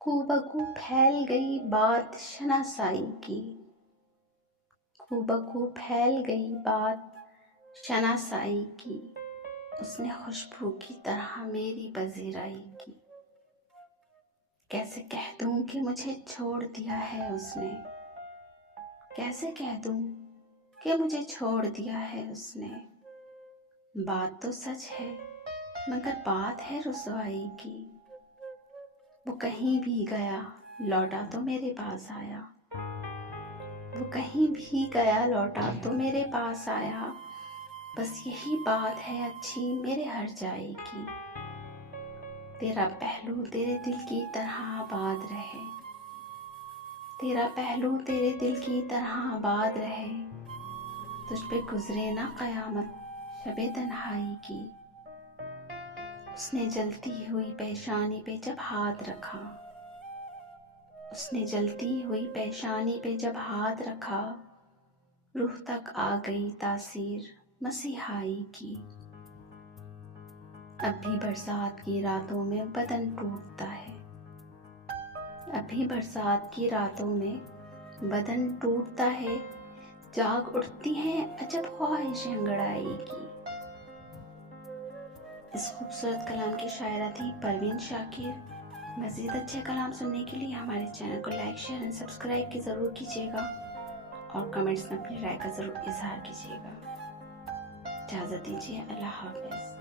खूबकू फैल गई बात शनासाई की। खूबकू फैल गई बात शनासाई की। उसने खुशबू की तरह मेरी पजीराई की। कैसे कह दूं कि मुझे छोड़ दिया है उसने। कैसे कह दूं कि मुझे छोड़ दिया है उसने। बात तो सच है मगर बात है रुसवाई की। वो कहीं भी गया लौटा तो मेरे पास आया। वो कहीं भी गया लौटा तो मेरे पास आया। बस यही बात है अच्छी मेरे हर जाए की। तेरा पहलू तेरे दिल की तरह आबाद रहे। तेरा पहलू तेरे दिल की तरह आबाद रहे। तुझ पे गुजरे ना कयामत शबे तन्हाई की। उसने जलती हुई पेशानी पे जब हाथ रखा। उसने जलती हुई पेशानी पे जब हाथ रखा। रूह तक आ गई तासीर मसीहाई की। अब भी बरसात की रातों में बदन टूटता है। अब भी बरसात की रातों में बदन टूटता है। जाग उठती हैं अजब ख्वाहिशें अंगड़ाई की। इस खूबसूरत कलाम की शायरा थी परवीन शाकिर। मज़ीद अच्छे कलाम सुनने के लिए हमारे चैनल को लाइक शेयर एंड सब्सक्राइब की ज़रूर कीजिएगा और कमेंट्स में अपनी राय का ज़रूर इजहार कीजिएगा। इजाज़त दीजिए। अल्लाह हाफ़िज़।